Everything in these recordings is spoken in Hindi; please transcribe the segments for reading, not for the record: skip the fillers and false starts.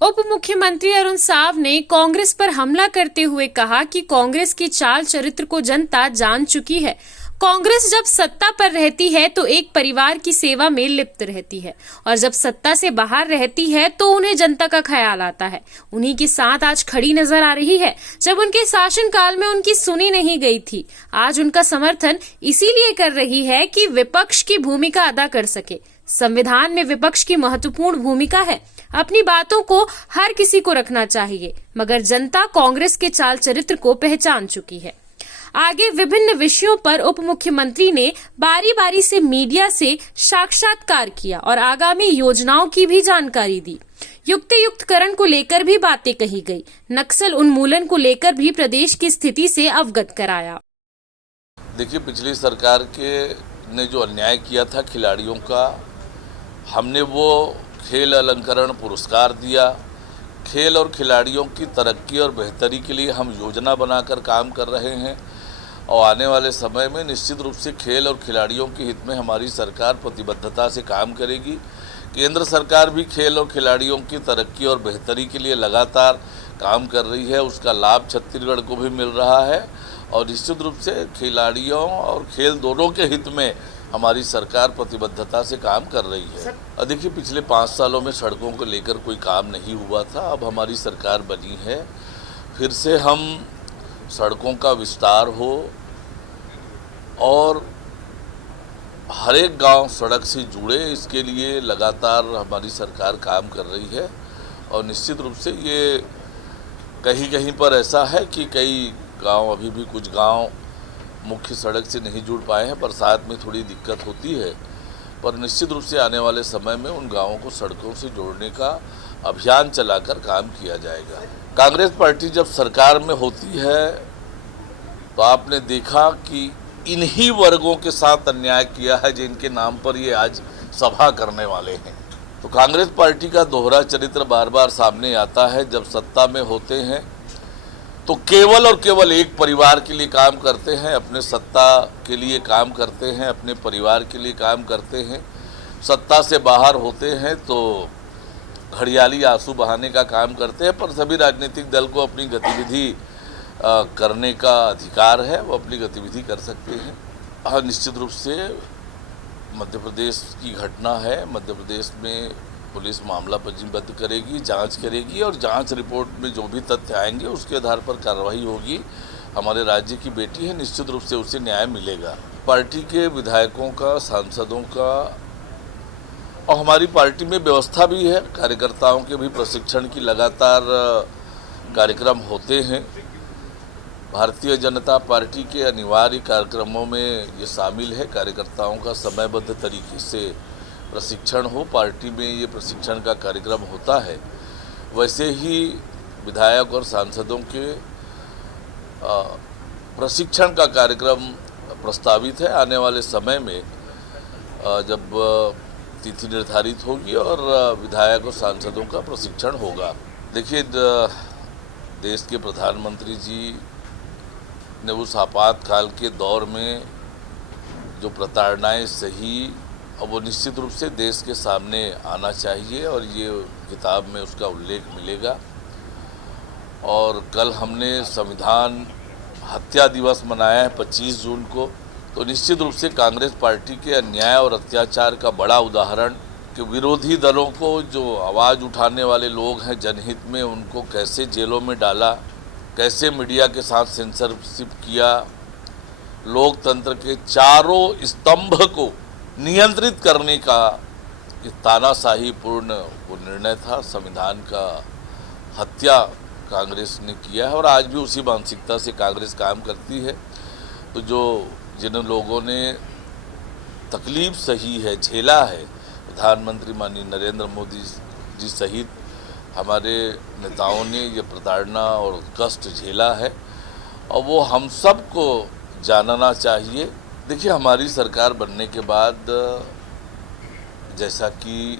उप मुख्यमंत्री अरुण साव ने कांग्रेस पर हमला करते हुए कहा कि कांग्रेस की चाल चरित्र को जनता जान चुकी है। कांग्रेस जब सत्ता पर रहती है तो एक परिवार की सेवा में लिप्त रहती है और जब सत्ता से बाहर रहती है तो उन्हें जनता का ख्याल आता है। उन्हीं के साथ आज खड़ी नजर आ रही है जब उनके शासनकाल में उनकी सुनी नहीं गई थी। आज उनका समर्थन इसीलिए कर रही है कि विपक्ष की भूमिका अदा कर सके। संविधान में विपक्ष की महत्वपूर्ण भूमिका है। अपनी बातों को हर किसी को रखना चाहिए, मगर जनता कांग्रेस के चाल चरित्र को पहचान चुकी है। आगे विभिन्न विषयों पर उप मुख्यमंत्री ने बारी बारी से मीडिया से साक्षात्कार किया और आगामी योजनाओं की भी जानकारी दी। युक्तियुक्तकरण को लेकर भी बातें कही गई। नक्सल उन्मूलन को लेकर भी प्रदेश की स्थिति से अवगत कराया। देखिए, पिछली सरकार के ने जो अन्याय किया था खिलाड़ियों का, हमने वो खेल अलंकरण पुरस्कार दिया। खेल और खिलाड़ियों की तरक्की और बेहतरी के लिए हम योजना बनाकर काम कर रहे हैं और आने वाले समय में निश्चित रूप से खेल और खिलाड़ियों के हित में हमारी सरकार प्रतिबद्धता से काम करेगी। केंद्र सरकार भी खेल और खिलाड़ियों की तरक्की और बेहतरी के लिए लगातार काम कर रही है। उसका लाभ छत्तीसगढ़ को भी मिल रहा है और निश्चित रूप से खिलाड़ियों और खेल दोनों के हित में हमारी सरकार प्रतिबद्धता से काम कर रही है। देखिए, पिछले 5 सालों में सड़कों को लेकर कोई काम नहीं हुआ था। अब हमारी सरकार बनी है, फिर से हम सड़कों का विस्तार हो और हर एक गांव सड़क से जुड़े, इसके लिए लगातार हमारी सरकार काम कर रही है। और निश्चित रूप से ये कहीं कहीं पर ऐसा है कि कई गांव, अभी भी कुछ गांव मुख्य सड़क से नहीं जुड़ पाए हैं। बरसात में थोड़ी दिक्कत होती है, पर निश्चित रूप से आने वाले समय में उन गांवों को सड़कों से जोड़ने का अभियान चलाकर काम किया जाएगा। कांग्रेस पार्टी जब सरकार में होती है तो आपने देखा कि इन्हीं वर्गों के साथ अन्याय किया है जिनके नाम पर ये आज सभा करने वाले हैं। तो कांग्रेस पार्टी का दोहरा चरित्र बार बार सामने आता है। जब सत्ता में होते हैं तो केवल और केवल एक परिवार के लिए काम करते हैं, अपने सत्ता के लिए काम करते हैं, अपने परिवार के लिए काम करते हैं। सत्ता से बाहर होते हैं तो घड़ियाली आंसू बहाने का काम करते हैं। पर सभी राजनीतिक दल को अपनी गतिविधि करने का अधिकार है, वो अपनी गतिविधि कर सकते हैं। हाँ, निश्चित रूप से मध्य प्रदेश की घटना है। मध्य प्रदेश में पुलिस मामला पंजीबद्ध करेगी, जांच करेगी और जांच रिपोर्ट में जो भी तथ्य आएंगे उसके आधार पर कार्रवाई होगी। हमारे राज्य की बेटी है, निश्चित रूप से उसे न्याय मिलेगा। पार्टी के विधायकों का, सांसदों का और हमारी पार्टी में व्यवस्था भी है। कार्यकर्ताओं के भी प्रशिक्षण की लगातार कार्यक्रम होते हैं। भारतीय जनता पार्टी के अनिवार्य कार्यक्रमों में ये शामिल है। कार्यकर्ताओं का समयबद्ध तरीके से प्रशिक्षण हो, पार्टी में ये प्रशिक्षण का कार्यक्रम होता है। वैसे ही विधायक और सांसदों के प्रशिक्षण का कार्यक्रम प्रस्तावित है। आने वाले समय में जब तिथि निर्धारित होगी और विधायक और सांसदों का प्रशिक्षण होगा। देखिए, देश के प्रधानमंत्री जी ने उस आपातकाल के दौर में जो प्रताड़नाएं सही, और वो निश्चित रूप से देश के सामने आना चाहिए और ये किताब में उसका उल्लेख मिलेगा। और कल हमने संविधान हत्या दिवस मनाया है 25 जून को, तो निश्चित रूप से कांग्रेस पार्टी के अन्याय और अत्याचार का बड़ा उदाहरण कि विरोधी दलों को, जो आवाज़ उठाने वाले लोग हैं जनहित में, उनको कैसे जेलों में डाला, कैसे मीडिया के साथ सेंसरशिप किया, लोकतंत्र के चारों स्तंभ को नियंत्रित करने का तानाशाही पूर्ण वो निर्णय था। संविधान का हत्या कांग्रेस ने किया है और आज भी उसी मानसिकता से कांग्रेस काम करती है। तो जिन लोगों ने तकलीफ सही है, झेला है, प्रधानमंत्री माननीय नरेंद्र मोदी जी सहित हमारे नेताओं ने ये प्रताड़ना और कष्ट झेला है और वो हम सब को जानना चाहिए। देखिए, हमारी सरकार बनने के बाद जैसा कि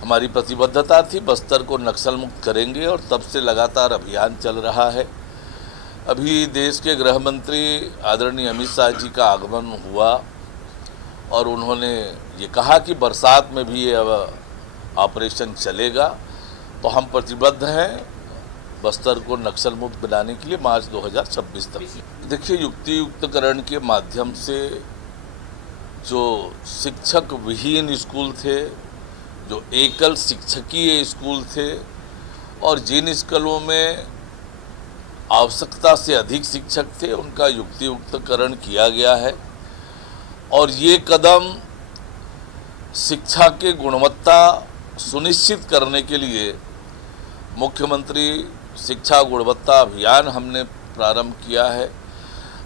हमारी प्रतिबद्धता थी, बस्तर को नक्सल मुक्त करेंगे और तब से लगातार अभियान चल रहा है। अभी देश के गृह मंत्री आदरणीय अमित शाह जी का आगमन हुआ और उन्होंने ये कहा कि बरसात में भी ये ऑपरेशन चलेगा तो हम प्रतिबद्ध हैं बस्तर को नक्सल मुक्त बनाने के लिए मार्च 2026 तक। देखिए, युक्ति युक्तकरण के माध्यम से जो शिक्षक विहीन स्कूल थे, जो एकल शिक्षकीय स्कूल थे और जिन स्कूलों में आवश्यकता से अधिक शिक्षक थे, उनका युक्ति युक्तकरण किया गया है। और ये कदम शिक्षा की गुणवत्ता सुनिश्चित करने के लिए मुख्यमंत्री शिक्षा गुणवत्ता अभियान हमने प्रारंभ किया है।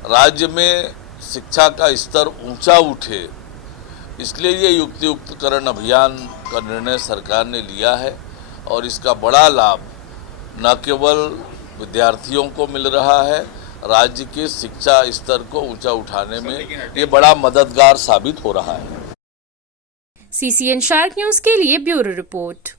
राज्य में शिक्षा का स्तर ऊंचा उठे, इसलिए ये युक्ति युक्तकरण अभियान का निर्णय सरकार ने लिया है और इसका बड़ा लाभ न केवल विद्यार्थियों को मिल रहा है, राज्य के शिक्षा स्तर को ऊंचा उठाने में ये बड़ा मददगार साबित हो रहा है। CCN शार्क न्यूज के लिए ब्यूरो रिपोर्ट।